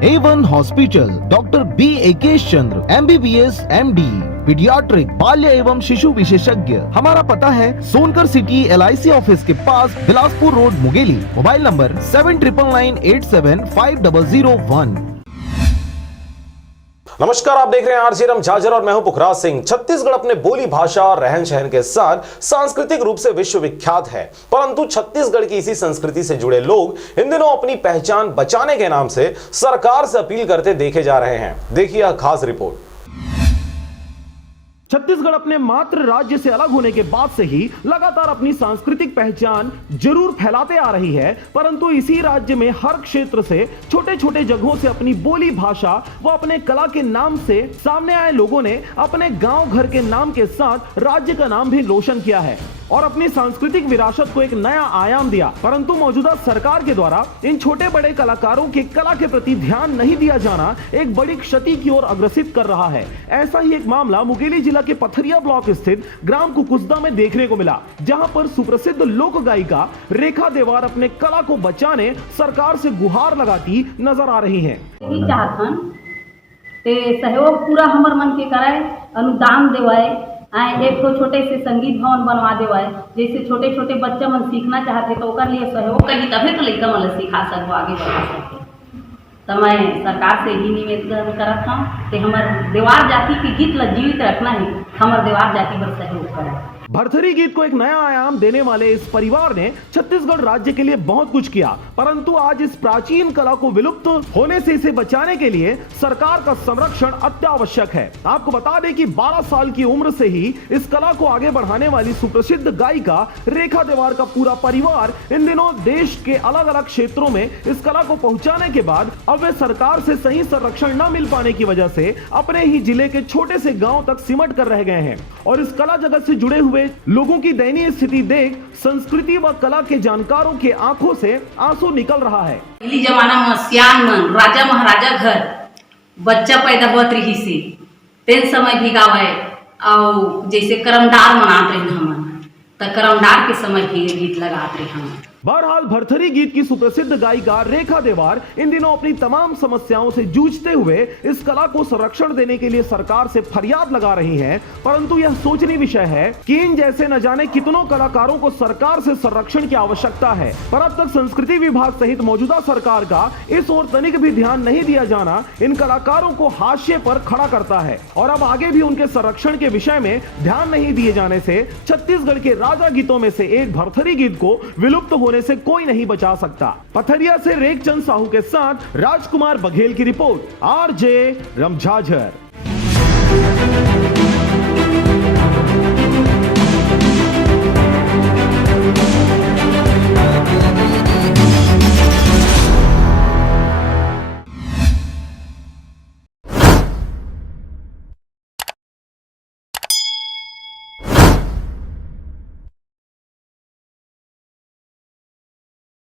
A1 hospital, doctor B एकेश चंद्र, MBBS MD, paediatric, बाल्य एवं शिशु विशेषज्ञ। हमारा पता है सोनकर सिटी LIC ऑफिस के पास, Bilaspur road, Mungeli. Mobile number 7999875001। नमस्कार, आप देख रहे हैं आरजे रमझाझर और मैं हूं पुखराज सिंह। छत्तीसगढ़ अपने बोली भाषा और रहन सहन के साथ सांस्कृतिक रूप से विश्वविख्यात है, परंतु छत्तीसगढ़ की इसी संस्कृति से जुड़े लोग इन दिनों अपनी पहचान बचाने के नाम से सरकार से अपील करते देखे जा रहे हैं। देखिए यह खास रिपोर्ट। छत्तीसगढ़ अपने मातृ राज्य से अलग होने के बाद से ही लगातार अपनी सांस्कृतिक पहचान जरूर फैलाते आ रही है, परंतु इसी राज्य में हर क्षेत्र से छोटे छोटे जगहों से अपनी बोली भाषा व अपने कला के नाम से सामने आए लोगों ने अपने गांव घर के नाम के साथ राज्य का नाम भी रोशन किया है और अपनी सांस्कृतिक विरासत को एक नया आयाम दिया। परंतु मौजूदा सरकार के द्वारा इन छोटे बड़े कलाकारों के कला के प्रति ध्यान नहीं दिया जाना एक बड़ी क्षति की ओर अग्रसित कर रहा है। ऐसा ही एक मामला मुंगेली जिला के पथरिया ब्लॉक स्थित ग्राम कुकुसदा में देखने को मिला, जहां पर सुप्रसिद्ध लोक गायिका रेखा देवार अपने कला को बचाने सरकार से गुहार लगाती नजर आ रही है। सहयोग पूरा हमर मन के कराए, अनुदान देवाए, एक तो छोटे से संगीत भवन बनवा देवाए, जैसे छोटे छोटे बच्चा मन सीखना चाहते तो ओकर लिए सहयोग करी, तभी तो लड़का मन सिखा सको, आगे बढ़ा सके। तो मैं सरकार से ही निवेदन करत हूँ कि हमारे देवार जाति के गीत ला जीवित रखना है, हमारे देवार जाति पर सहयोग करें। भरथरी गीत को एक नया आयाम देने वाले इस परिवार ने छत्तीसगढ़ राज्य के लिए बहुत कुछ किया, परंतु आज इस प्राचीन कला को विलुप्त होने से इसे बचाने के लिए सरकार का संरक्षण अत्यावश्यक है। आपको बता दें कि 12 साल की उम्र से ही इस कला को आगे बढ़ाने वाली सुप्रसिद्ध गायिका रेखा देवार का पूरा परिवार इन दिनों देश के अलग अलग क्षेत्रों में इस कला को पहुंचाने के बाद अब वे सरकार से सही संरक्षण न मिल पाने की वजह से अपने ही जिले के छोटे से गाँव तक सिमट कर रह गए हैं और इस कला जगत से जुड़े हुए लोगों की दयनीय स्थिति देख संस्कृति व कला के जानकारों के आंखों से आंसू निकल रहा है। पहली जमाना में सियान मन राजा महाराजा घर बच्चा पैदा होत रही से तेन समय भी गावे और जैसे करमदार मनाते रहे हमन, तो करमदार के समय भी गीत लगाते रहे हमन। बहरहाल भरथरी गीत की सुप्रसिद्ध गायिका रेखा देवार इन दिनों अपनी तमाम समस्याओं से जूझते हुए इस कला को संरक्षण देने के लिए सरकार से फरियाद लगा रही हैं, परंतु यह सोचनीय विषय है कि इन जैसे न जाने कितनों कलाकारों को सरकार से संरक्षण की आवश्यकता है, पर अब तक संस्कृति विभाग सहित मौजूदा सरकार का इस ओर तनिक भी ध्यान नहीं दिया जाना इन कलाकारों को हाशिए पर खड़ा करता है और अब आगे भी उनके संरक्षण के विषय में ध्यान नहीं दिए जाने से छत्तीसगढ़ के राजा गीतों में से एक भरथरी गीत को विलुप्त होने से कोई नहीं बचा सकता। पथरिया से रेखचंद साहू के साथ राजकुमार बघेल की रिपोर्ट, आरजे रमझाझर।